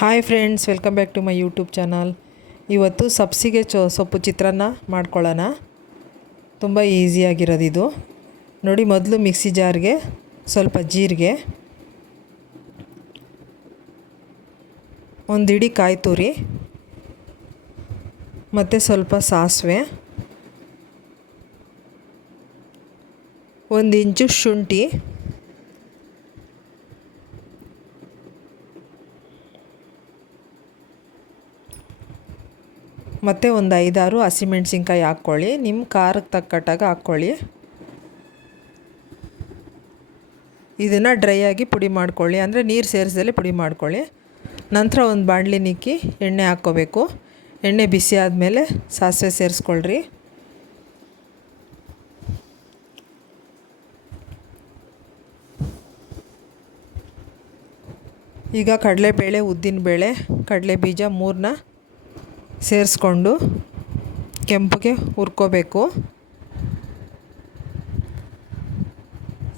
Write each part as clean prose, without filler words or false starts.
Hi friends, welcome back to my YouTube channel. ಇವತ್ತು ಸಬ್ಸಿಗೆ ಸೊಪ್ಪು ಚಿತ್ರಾನ್ನ ಮಾಡ್ಕೊಳ್ಳೋಣ. ತುಂಬ ಈಸಿಯಾಗಿರೋದು ಇದು. ನೋಡಿ, ಮೊದಲು ಮಿಕ್ಸಿ ಜಾರ್ಗೆ ಸ್ವಲ್ಪ ಜೀರಿಗೆ, ಒಂದು ಹಿಡಿ ಕಾಯಿ ತುರಿ ಮತ್ತು ಸ್ವಲ್ಪ ಸಾಸಿವೆ, 1 ಇಂಚು ಶುಂಠಿ, ಮತ್ತು ಒಂದು 5-6 ಹಸಿಮೆಣ್ಸಿನ್ಕಾಯಿ ಹಾಕ್ಕೊಳ್ಳಿ. ನಿಮ್ಮ ಖಾರಕ್ಕೆ ತಕ್ಕಟ್ಟಾಗ ಹಾಕ್ಕೊಳ್ಳಿ. ಇದನ್ನು ಡ್ರೈ ಆಗಿ ಪುಡಿ ಮಾಡ್ಕೊಳ್ಳಿ, ಅಂದರೆ ನೀರು ಸೇರಿಸಲೇ ಪುಡಿ ಮಾಡ್ಕೊಳ್ಳಿ. ನಂತರ ಒಂದು ಬಾಣಲಿ ನಿಕ್ಕಿ ಎಣ್ಣೆ ಹಾಕ್ಕೋಬೇಕು. ಎಣ್ಣೆ ಬಿಸಿ ಆದಮೇಲೆ ಸಾಸಿವೆ ಸೇರಿಸ್ಕೊಳ್ರಿ. ಈಗ ಕಡಲೆಬೇಳೆ, ಉದ್ದಿನಬೇಳೆ, ಕಡಲೆ ಬೀಜ 3ನ ಸೇರಿಸ್ಕೊಂಡು ಕೆಂಪಗೆ ಹುರ್ಕೋಬೇಕು.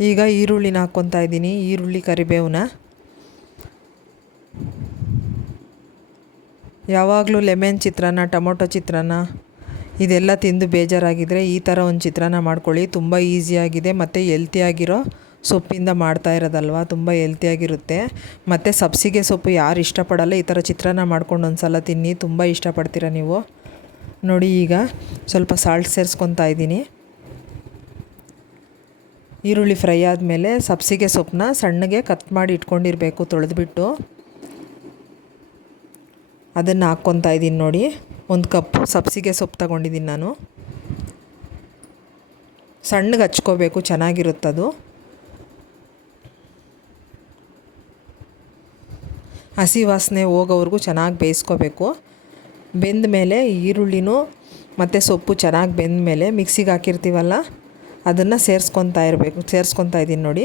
ಈಗ ಈರುಳ್ಳಿನ ಹಾಕ್ಕೊತಾ ಇದ್ದೀನಿ. ಈರುಳ್ಳಿ, ಕರಿಬೇವನ್ನ. ಯಾವಾಗಲೂ ಲೆಮನ್ ಚಿತ್ರಾನ್ನ, ಟೊಮೊಟೊ ಚಿತ್ರಾನ್ನ ಇದೆಲ್ಲ ತಿಂದು ಬೇಜಾರಾಗಿದ್ದರೆ ಈ ಥರ ಒಂದು ಚಿತ್ರಾನ್ನ ಮಾಡ್ಕೊಳ್ಳಿ. ತುಂಬ ಈಸಿಯಾಗಿದೆ ಮತ್ತು ಹೆಲ್ತಿಯಾಗಿರೋ ಸೊಪ್ಪಿಂದ ಮಾಡ್ತಾ ಇರೋದಲ್ವ, ತುಂಬ ಹೆಲ್ತಿಯಾಗಿರುತ್ತೆ. ಮತ್ತು ಸಬ್ಸಿಗೆ ಸೊಪ್ಪು ಯಾರು ಇಷ್ಟಪಡಲ್ಲ, ಈ ಥರ ಚಿತ್ರಾನ್ನ ಮಾಡ್ಕೊಂಡು ಒಂದು ಸಲ ತಿನ್ನಿ, ತುಂಬ ಇಷ್ಟಪಡ್ತೀರ ನೀವು. ನೋಡಿ, ಈಗ ಸ್ವಲ್ಪ ಸಾಲ್ಟ್ ಸೇರಿಸ್ಕೊತಾ ಇದ್ದೀನಿ. ಈರುಳ್ಳಿ ಫ್ರೈ ಆದಮೇಲೆ ಸಬ್ಸಿಗೆ ಸೊಪ್ಪನ್ನ ಸಣ್ಣಗೆ ಕಟ್ ಮಾಡಿ ಇಟ್ಕೊಂಡಿರಬೇಕು, ತೊಳೆದ್ಬಿಟ್ಟು. ಅದನ್ನು ಹಾಕ್ಕೊತಾ ಇದ್ದೀನಿ. ನೋಡಿ, 1 ಕಪ್ಪು ಸಬ್ಸಿಗೆ ಸೊಪ್ಪು ತಗೊಂಡಿದ್ದೀನಿ ನಾನು. ಸಣ್ಣಗೆ ಹಚ್ಕೋಬೇಕು, ಚೆನ್ನಾಗಿರುತ್ತದು. ಹಸಿ ವಾಸನೆ ಹೋಗೋವರೆಗೂ ಚೆನ್ನಾಗಿ ಬೇಯಿಸ್ಕೋಬೇಕು. ಬೆಂದ ಮೇಲೆ ಈರುಳ್ಳಿನೂ ಮತ್ತು ಸೊಪ್ಪು ಚೆನ್ನಾಗಿ ಬೆಂದ ಮೇಲೆ ಮಿಕ್ಸಿಗೆ ಹಾಕಿರ್ತೀವಲ್ಲ, ಅದನ್ನು ಸೇರಿಸ್ಕೊತಾ ಇದ್ದೀನಿ. ನೋಡಿ,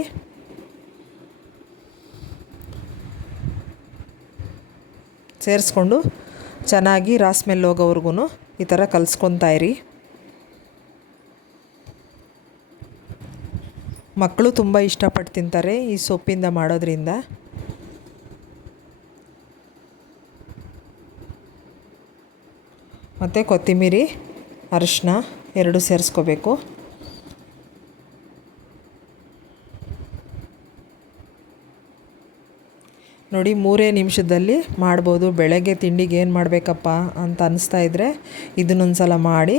ಸೇರಿಸ್ಕೊಂಡು ಚೆನ್ನಾಗಿ ಸ್ಮೆಲ್ ಹೋಗೋವರೆಗೂ ಈ ಥರ ಕಲಿಸ್ಕೊತಾ ಇರಿ. ಮಕ್ಕಳು ತುಂಬ ಇಷ್ಟಪಟ್ಟು ತಿಂತಾರೆ ಈ ಸೊಪ್ಪಿಂದ ಮಾಡೋದ್ರಿಂದ. ಮತ್ತು ಕೊತ್ತಂಬರಿ, ಅರಿಶಿನ 2 ಸೇರಿಸ್ಕೋಬೇಕು. ನೋಡಿ, 3 ನಿಮಿಷದಲ್ಲಿ ಮಾಡ್ಬೋದು. ಬೆಳಗ್ಗೆ ತಿಂಡಿಗೆ ಏನು ಮಾಡಬೇಕಪ್ಪ ಅಂತ ಅನಿಸ್ತಾ ಇದ್ದರೆ ಇದನ್ನೊಂದು ಸಲ ಮಾಡಿ.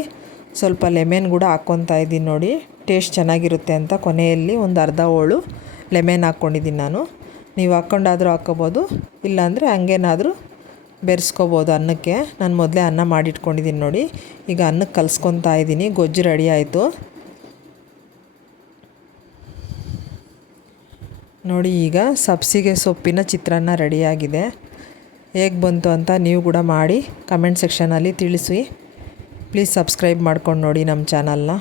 ಸ್ವಲ್ಪ ಲೆಮನ್ ಕೂಡ ಹಾಕ್ಕೊತಾ ಇದ್ದೀನಿ. ನೋಡಿ, ಟೇಸ್ಟ್ ಚೆನ್ನಾಗಿರುತ್ತೆ ಅಂತ ಕೊನೆಯಲ್ಲಿ ಒಂದು ಅರ್ಧ ಹೋಳು ಲೆಮನ್ ಹಾಕ್ಕೊಂಡಿದ್ದೀನಿ ನಾನು. ನೀವು ಹಾಕ್ಕೊಂಡಾದರೂ ಹಾಕ್ಕೋಬೋದು, ಇಲ್ಲಾಂದರೆ ಹಂಗೇನಾದರೂ ಬೆರೆಸ್ಕೋಬೋದು ಅನ್ನಕ್ಕೆ. ನಾನು ಮೊದಲೇ ಅನ್ನ ಮಾಡಿಟ್ಕೊಂಡಿದ್ದೀನಿ. ನೋಡಿ, ಈಗ ಅನ್ನಕ್ಕೆ ಕಲಿಸ್ಕೊತಾ ಇದ್ದೀನಿ. ಗೊಜ್ಜು ರೆಡಿ ಆಯಿತು. ನೋಡಿ, ಈಗ ಸಬ್ಸಿಗೆ ಸೊಪ್ಪಿನ ಚಿತ್ರಾನ್ನ ರೆಡಿಯಾಗಿದೆ. ಹೇಗೆ ಬಂತು ಅಂತ ನೀವು ಕೂಡ ಮಾಡಿ ಕಮೆಂಟ್ ಸೆಕ್ಷನಲ್ಲಿ ತಿಳಿಸಿ. ಪ್ಲೀಸ್ ಸಬ್ಸ್ಕ್ರೈಬ್ ಮಾಡ್ಕೊಂಡು ನೋಡಿ ನಮ್ಮ ಚಾನಲ್ನ.